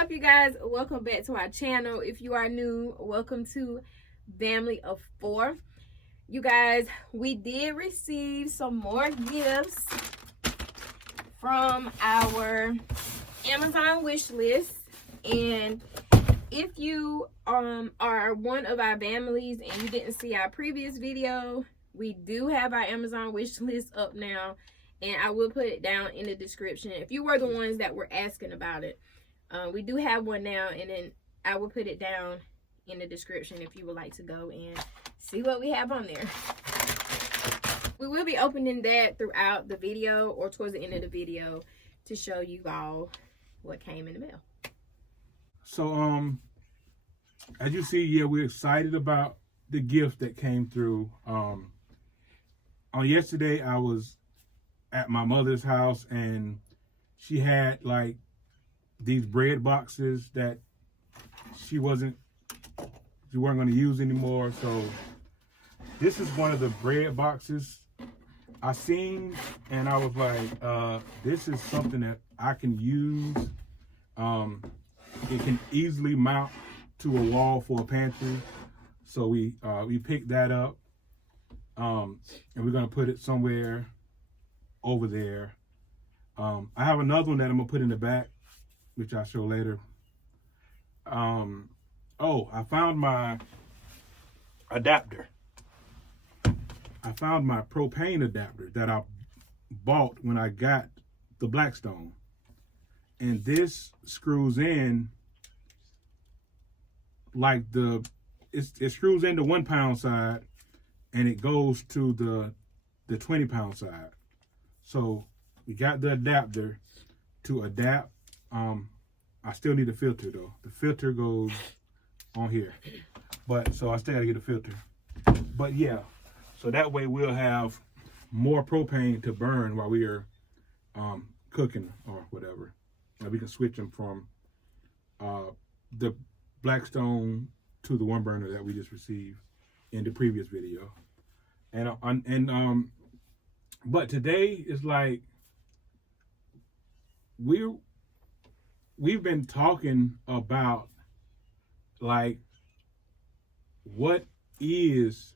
up, you guys? Welcome back to our channel. If you are new, welcome to Family of Four. You guys, we did receive some more gifts from our Amazon wish list, and if you are one of our families and you didn't see our previous video, we do have our Amazon wish list up now, and I will put it down in the description if you were the ones that were asking about it. We do have one now, and then I will put it down in the description if you would like to go and see what we have on there. We will be opening that throughout the video or towards the end of the video to show you all what came in the mail. So, as you see, yeah, we're excited about the gift that came through. On yesterday, I was at my mother's house, and she had like these bread boxes that she wasn't going to use anymore. So this is one of the bread boxes I seen, and I was like, this is something that I can use. It can easily mount to a wall for a pantry. So we picked that up, and we're gonna put it somewhere over there. I have another one that I'm gonna put in the back, which I'll show later. Oh, I found my adapter. I found my propane adapter that I bought when I got the Blackstone. And this screws in like it screws in the 1 pound side, and it goes to the 20 pound side. So we got the adapter to adapt. I still need a filter though. The filter goes on here, but so I still gotta get a filter. But yeah, so that way we'll have more propane to burn while we are cooking or whatever. And we can switch them from the Blackstone to the one burner that we just received in the previous video. But today is like we've been talking about like what is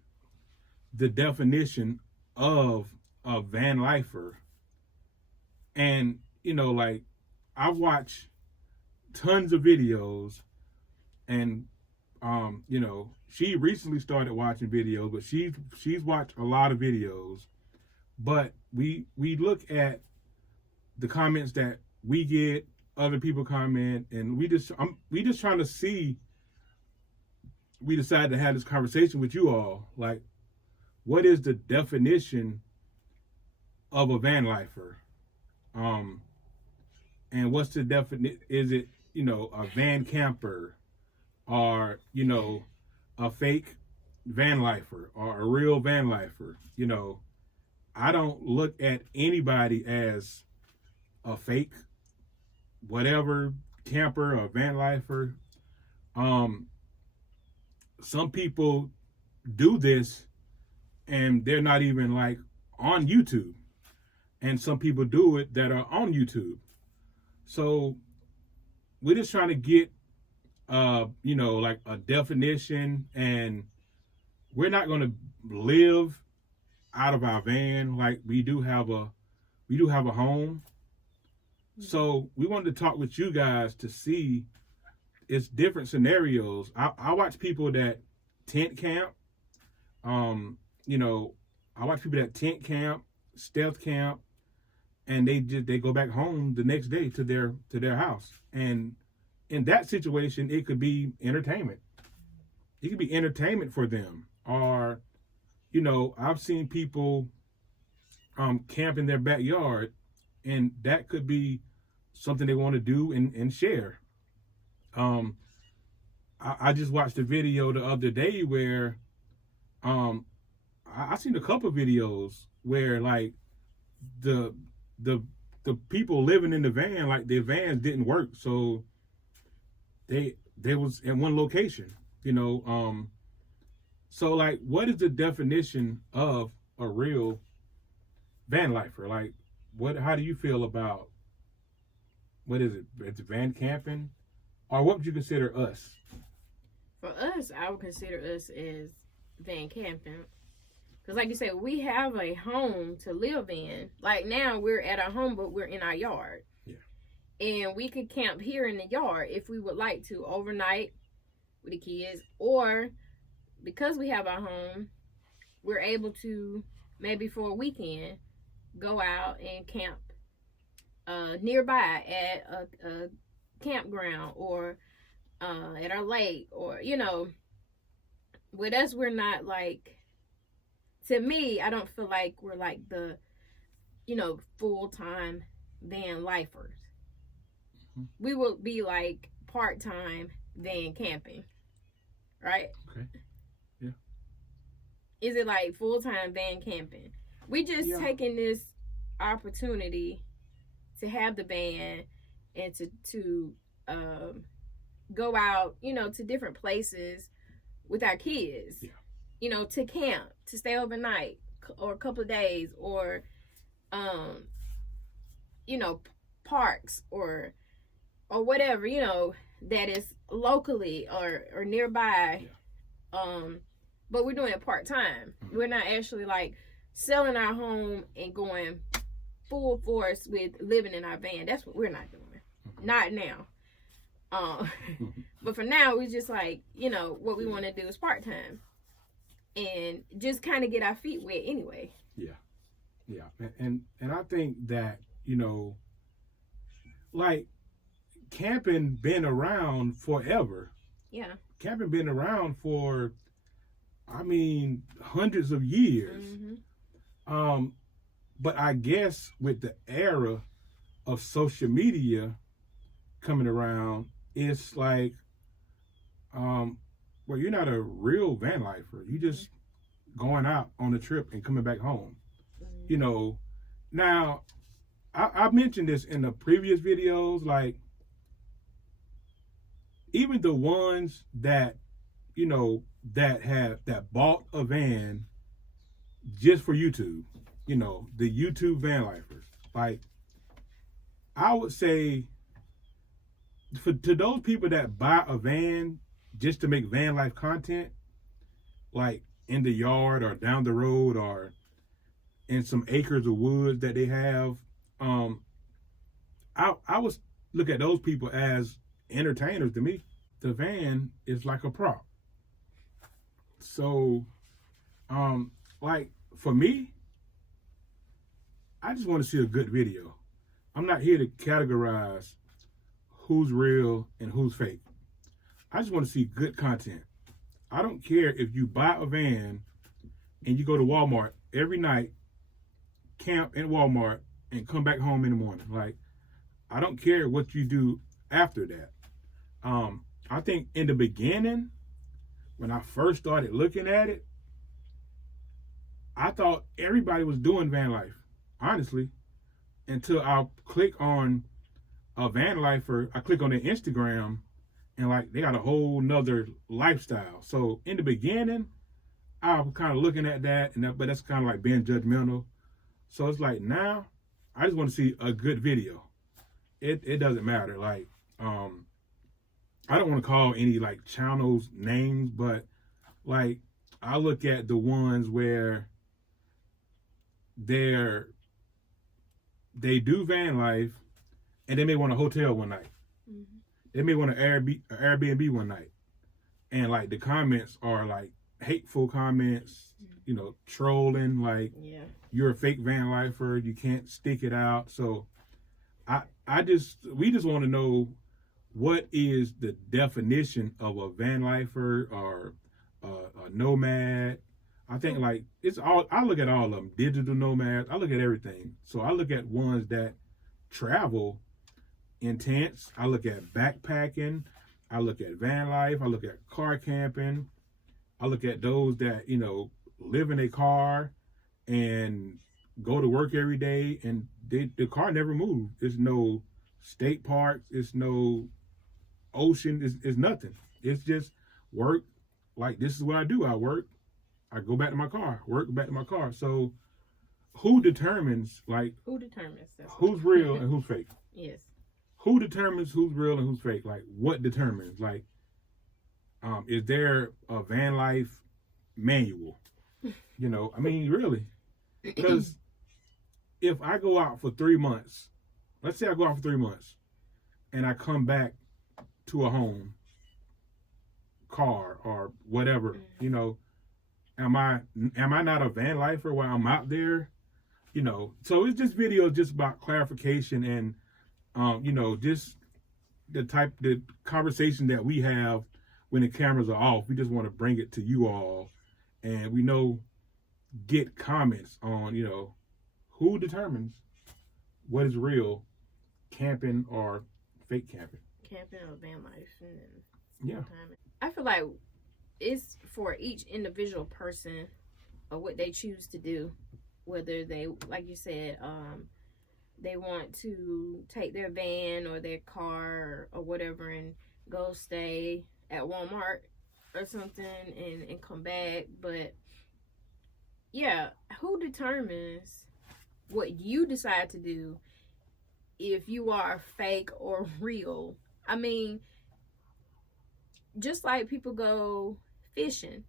the definition of a van lifer. And you know, like I've watched tons of videos, and you know, she recently started watching videos, but she's watched a lot of videos. But we look at the comments that we get, other people comment, and we just trying to see. We decided to have this conversation with you all, like, what is the definition of a van lifer? And what's the definition? Is it, you know, a van camper, or, you know, a fake van lifer, or a real van lifer? You know, I don't look at anybody as a fake whatever camper or van lifer. Some people do this and they're not even like on YouTube, and some people do it that are on YouTube. So we're just trying to get you know, like a definition, and we're not going to live out of our van. Like we do have a home. So we wanted to talk with you guys to see it's different scenarios. I watch people that tent camp. You know, I watch people that tent camp, stealth camp, and they go back home the next day to their house. And in that situation, it could be entertainment. It could be entertainment for them. Or, you know, I've seen people camp in their backyard, and that could be something they want to do and share. I just watched a video the other day where I seen a couple of videos where like the people living in the van, like their vans didn't work, so they was in one location, you know. So like, what is the definition of a real van lifer? Like, how do you feel about, what is it? It's van camping, Or what would you consider us? For us, I would consider us as van camping. Because like you said, we have a home to live in. Like now we're at our home, but we're in our yard. Yeah. And we could camp here in the yard if we would like to overnight with the kids. Or because we have our home, we're able to maybe for a weekend go out and camp nearby at a campground or at our lake, or with us we're not like, to me I don't feel like we're like the full-time van lifers. Mm-hmm. We will be like part-time van camping, right? Okay. Yeah. Is it like full-time van camping? We just taking this opportunity to have the van and to go out, to different places with our kids. Yeah. To camp, to stay overnight or a couple of days, or parks or whatever, that is locally or nearby. Yeah. But we're doing it part-time. Mm-hmm. We're not actually like selling our home and going full force with living in our van. That's what we're not doing. Mm-hmm. Not now. But for now, we just like, what we want to do is part-time. And just kind of get our feet wet anyway. Yeah. Yeah. And I think that, like camping been around forever. Yeah. Camping been around for, hundreds of years. Mm-hmm. But I guess with the era of social media coming around, it's like, well, you're not a real van lifer. You just going out on a trip and coming back home. Mm-hmm. Now, I mentioned this in the previous videos, like, even the ones that, that bought a van just for YouTube, the YouTube van lifers. Like, I would say, to those people that buy a van just to make van life content, like in the yard or down the road or in some acres of woods that they have, I would look at those people as entertainers. To me, the van is like a prop. So, like for me, I just want to see a good video. I'm not here to categorize who's real and who's fake. I just want to see good content. I don't care if you buy a van and you go to Walmart every night, camp in Walmart, and come back home in the morning. Like, I don't care what you do after that. I think in the beginning, when I first started looking at it, I thought everybody was doing van life, honestly, until I click on a van lifer. I click on their Instagram, and like they got a whole nother lifestyle. So in the beginning, I was kind of looking at that, but that's kind of like being judgmental. So it's like now, I just want to see a good video. It doesn't matter. Like, I don't want to call any like channels names, but like I look at the ones where they do van life, and they may want a hotel one night. Mm-hmm. They may want an Airbnb one night, and like the comments are like hateful comments, trolling, like, you're a fake van lifer, you can't stick it out. So we just want to know, what is the definition of a van lifer or a nomad? I think like I look at all of them, digital nomads. I look at everything. So I look at ones that travel intense. I look at backpacking. I look at van life. I look at car camping. I look at those that, live in a car and go to work every day, and the car never moves. There's no state parks. It's no ocean. It's nothing. It's just work. Like, this is what I do. I work. I go back to my car. Work, back to my car. So who determines that? Who's real and who's fake? Yes. who determines who's real and who's fake? Like, what determines? Like, is there a van life manual? You know, I mean, really, because if I go out for 3 months, let's say I go out for 3 months, and I come back to a home, car or whatever, you know, am I not a van lifer while I'm out there? You know, so it's just video just about clarification and you know, just the conversation that we have when the cameras are off. We just want to bring it to you all, and we know get comments on, you know, who determines what is real camping or fake camping. Camping or van life. Yeah. I feel like it's for each individual person or what they choose to do. Whether they, like you said, they want to take their van or their car or whatever and go stay at Walmart or something and come back. But yeah, who determines what you decide to do if you are fake or real? I mean, just like people go fishing,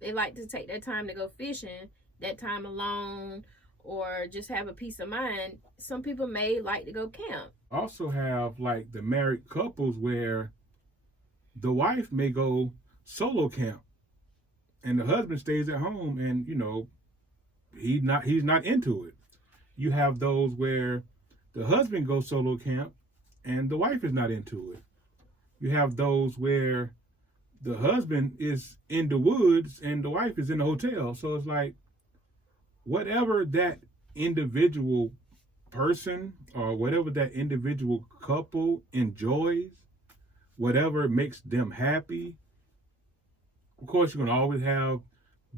they like to take their time to go fishing, that time alone, or just have a peace of mind. Some people may like to go camp. Also have like the married couples where the wife may go solo camp and the husband stays at home, and you know, he's not into it. You have those where the husband goes solo camp and the wife is not into it. You have those where the husband is in the woods and the wife is in the hotel. So it's like, whatever that individual person or whatever that individual couple enjoys, whatever makes them happy. Of course, you're going to always have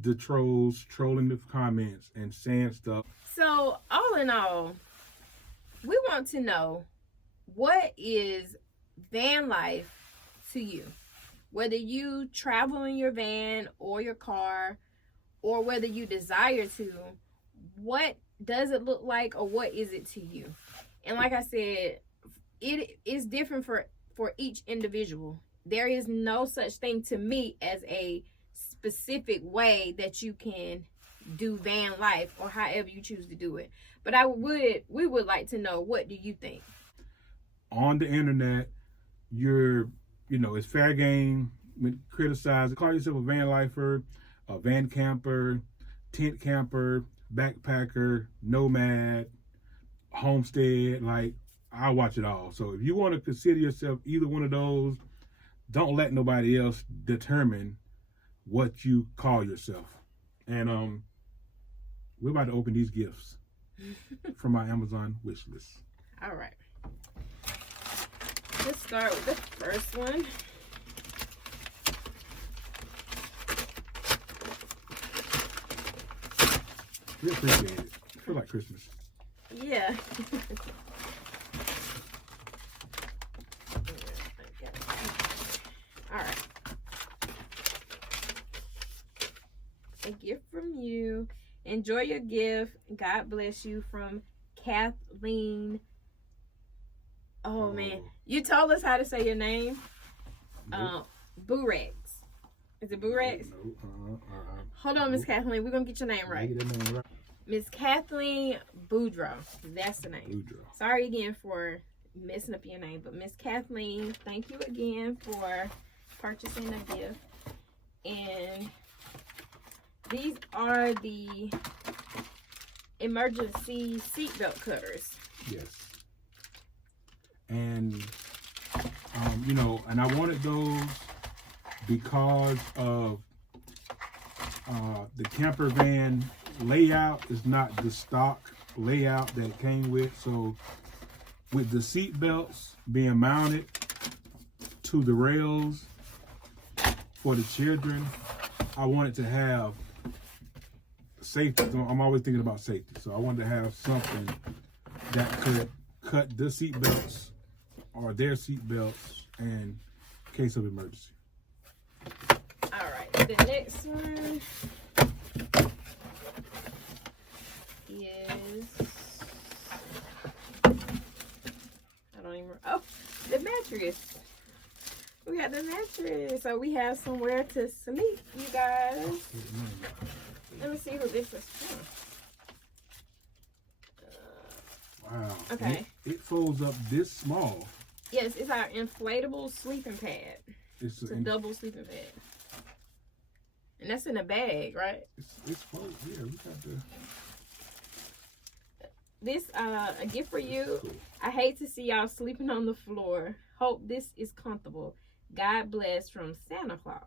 the trolls trolling the comments and saying stuff. So, all in all, we want to know, what is van life to you? Whether you travel in your van or your car, or whether you desire to, what does it look like, or what is it to you? And like I said, it is different for each individual. There is no such thing to me as a specific way that you can do van life or however you choose to do it. But we would like to know, what do you think? On the internet, it's fair game when criticized. Call yourself a van lifer, a van camper, tent camper, backpacker, nomad, homestead. Like, I watch it all. So if you want to consider yourself either one of those, don't let nobody else determine what you call yourself. And we're about to open these gifts from our Amazon wish list. All right. Let's start with the first one. We appreciate it. I feel like Christmas. Yeah. All right. A gift from you. Enjoy your gift. God bless you, from Kathleen. Oh man, you told us how to say your name. Nope. Burex. Is it Burex? No. Hold on, Miss Kathleen. We're gonna get your name right. Miss Kathleen Boudreaux. That's the name. Boudreaux. Sorry again for messing up your name, but Miss Kathleen, thank you again for purchasing a gift. And these are the emergency seatbelt cutters. Yes. And and I wanted those because of the camper van layout is not the stock layout that it came with. So with the seat belts being mounted to the rails for the children, I wanted to have safety. I'm always thinking about safety. So I wanted to have something that could cut the seat belts or their seat belts in case of emergency. All right, the next one is, I don't even. Oh, the mattress. We got the mattress, so we have somewhere to sleep, you guys. Let me see who this is for. Wow. Okay. It folds up this small. Yes, it's our inflatable sleeping pad. It's a double sleeping pad. And that's in a bag, right? It's folded. Yeah, we got the. This a gift for you. Cool. I hate to see y'all sleeping on the floor. Hope this is comfortable. God bless, from Santa Claus.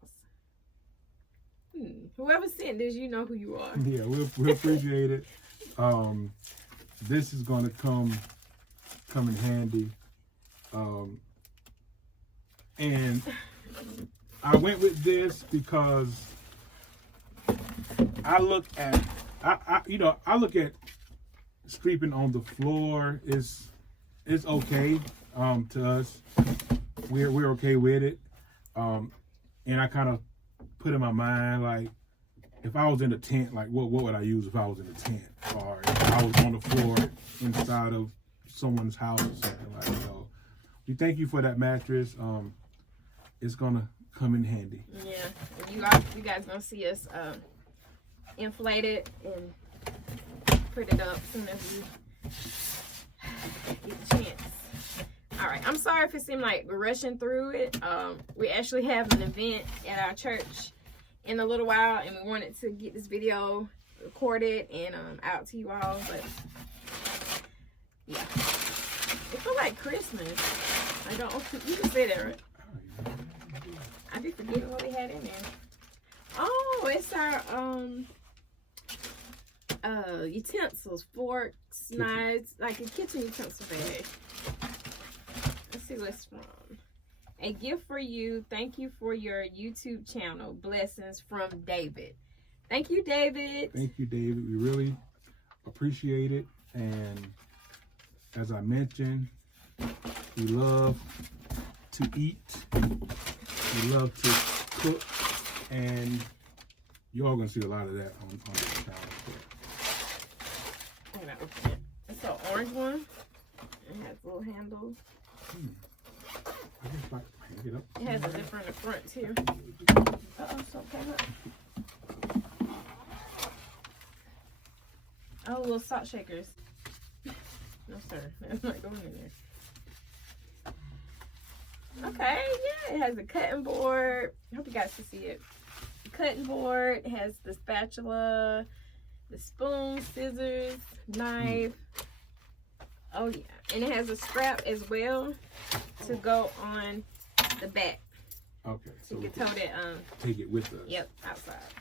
Whoever sent this, you know who you are. Yeah, we appreciate it. This is gonna come in handy. And I went with this because I look at sleeping on the floor is okay to us. We're okay with it. And I kind of put in my mind, like, if I was in a tent, like what would I use if I was in a tent, or if I was on the floor inside of someone's house or something like that. So we thank you for that mattress. It's gonna come in handy. Yeah, you guys gonna see us inflate it and put it up as soon as we get the chance. All right, I'm sorry if it seemed like we're rushing through it. We actually have an event at our church in a little while, and we wanted to get this video recorded and out to you all, but yeah, it feels like Christmas. I don't. You can say that, right? I be forgetting what we had in there. Oh, it's our utensils, forks, knives, like a kitchen utensil bag. Let's see what it's from. A gift for you. Thank you for your YouTube channel. Blessings, from David. Thank you, David. Thank you, David. We really appreciate it. And as I mentioned, we love to eat. We love to cook. And you're all going to see a lot of that on this channel. I'm going to open it. It's an orange one. It has a little handle. I just like hang it up. It has a zipper in the front too. Something came up. Oh, little salt shakers. No, sir. That's not going in there. Okay, yeah, it has a cutting board. I hope you guys can see it. The cutting board. It has the spatula, the spoon, scissors, knife. Oh, yeah. And it has a strap as well to go on the back. Okay. So you can tote it. Take it with us. Yep, outside.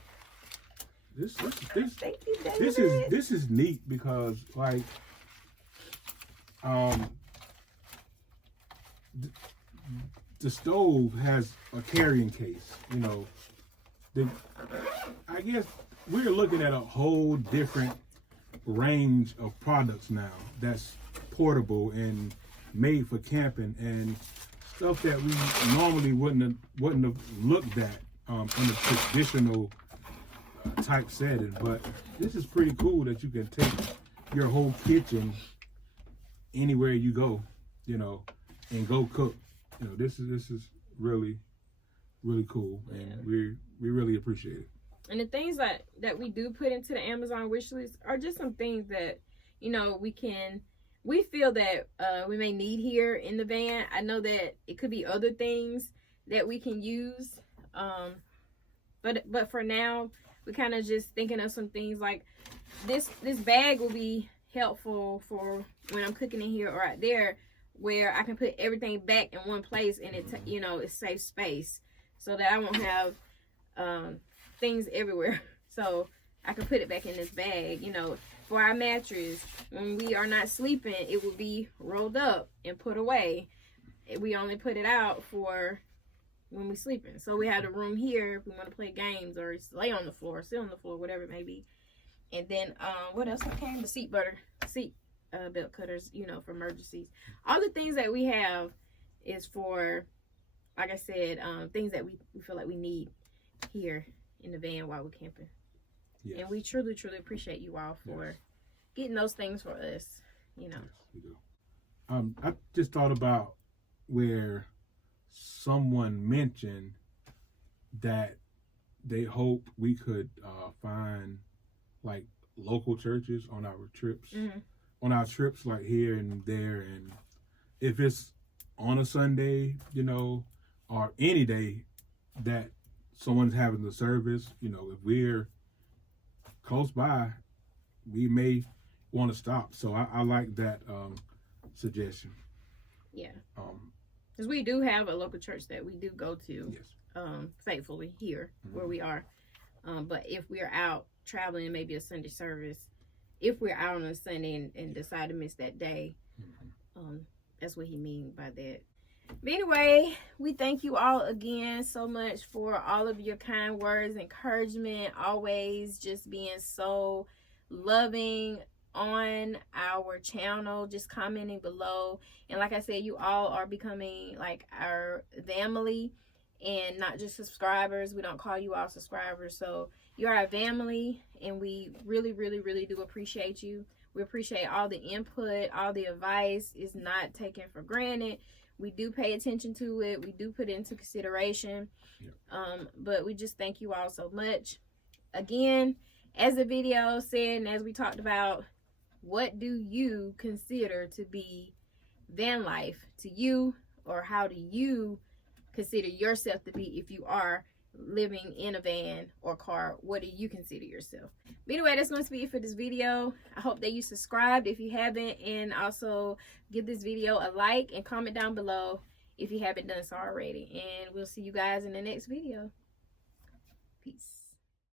Thank you, David. This is neat because, like, the stove has a carrying case. You know, I guess we're looking at a whole different range of products now that's portable and made for camping and stuff that we normally wouldn't have looked at in a traditional type setting. But this is pretty cool that you can take your whole kitchen anywhere you go, you know, and go cook. You know, this is really, really cool, and we really appreciate it. And the things that we do put into the Amazon wish list are just some things that, you know, we feel that we may need here in the van. I know that it could be other things that we can use, but for now, we're kind of just thinking of some things like this bag will be helpful for when I'm cooking in here or out there, where I can put everything back in one place and it saves space so that I won't have things everywhere. So I can put it back in this bag. You know, for our mattress, when we are not sleeping, it will be rolled up and put away. We only put it out for when we're sleeping. So we have the room here if we want to play games or lay on the floor, sit on the floor, whatever it may be. And then what else came? The seat belt cutters, you know, for emergencies. All the things that we have is for, like I said, things that we feel like we need here in the van while we're camping. Yes. And we truly, truly appreciate you all for getting those things for us, you know. Yes, we do. I just thought about where someone mentioned that they hope we could find like local churches on our trips, like here and there, and if it's on a Sunday, or any day that someone's having the service, if we're close by, we may want to stop. So I like that suggestion. Yeah. Because we do have a local church that we do go to, yes, faithfully here where we are. But if we're out traveling, maybe a Sunday service, if we're out on a Sunday and decide to miss that day, that's what he means by that. But anyway, we thank you all again so much for all of your kind words, encouragement, always just being so loving on our channel, just commenting below. And like I said, you all are becoming like our family and not just subscribers. We don't call you all subscribers. So you're our family, and we really, really, really do appreciate you. We appreciate all the input, all the advice is not taken for granted. We do pay attention to it. We do put it into consideration. Yep. But we just thank you all so much. Again, as the video said, and as we talked about, what do you consider to be van life to you, or how do you consider yourself to be if you are living in a van or car? What do you consider yourself? But anyway, that's going to be it for this video. I hope that you subscribed if you haven't, and also give this video a like and comment down below if you haven't done so already. And we'll see you guys in the next video. Peace.